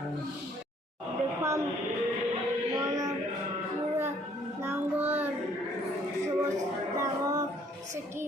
ด้วยความมรณะเพื่อนางวอนสวัสดิ์นางวอนสกี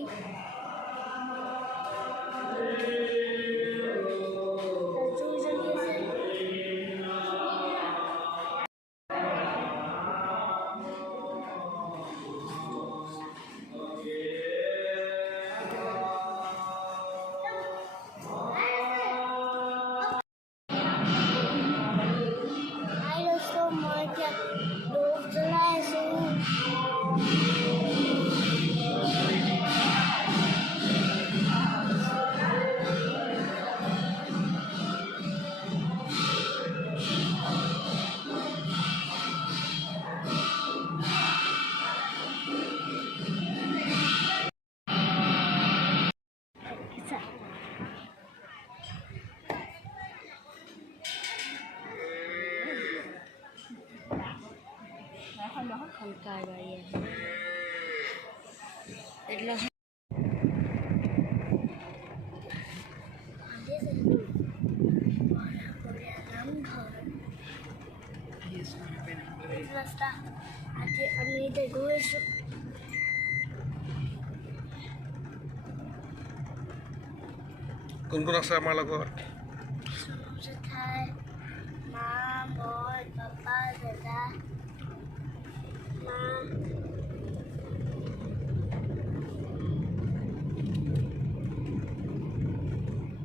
Basta, আমি দেখুছো কোন কোন আছে আমাৰ লগত ঠাই মা মই পাপা দাদা মা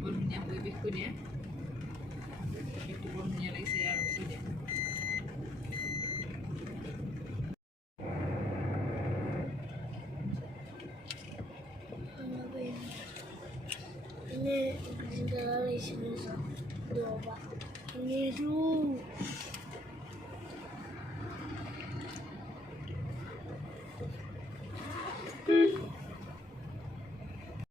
Punya bibitku dia. Itu punya lagi saya dia. Ini segala isinya dua pak ini tuh